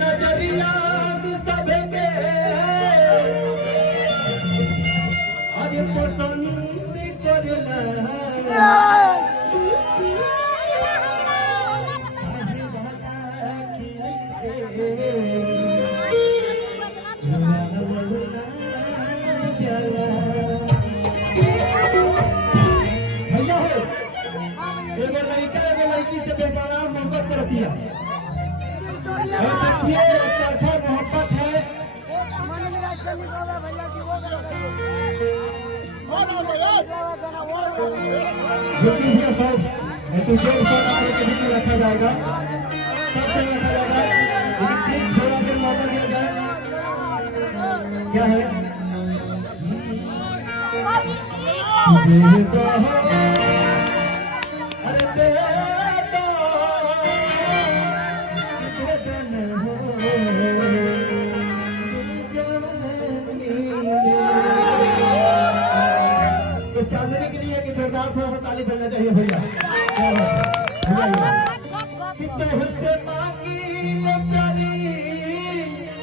नजरिया सब के अरे पसंद करला एगो लड़का एगो लड़की से बेपनाह मोहब्बत कर दिया। देखिए तरफा मोहब्बत है। रखा जाएगा, सब जगह रखा जाएगा, थोड़ा देर मौका दिया जाए। क्या है तो चांदनी के लिए कि जोरदार थोड़ा सा ताली बजना चाहिए भैया। कितने हुस्से मांगी प्यारी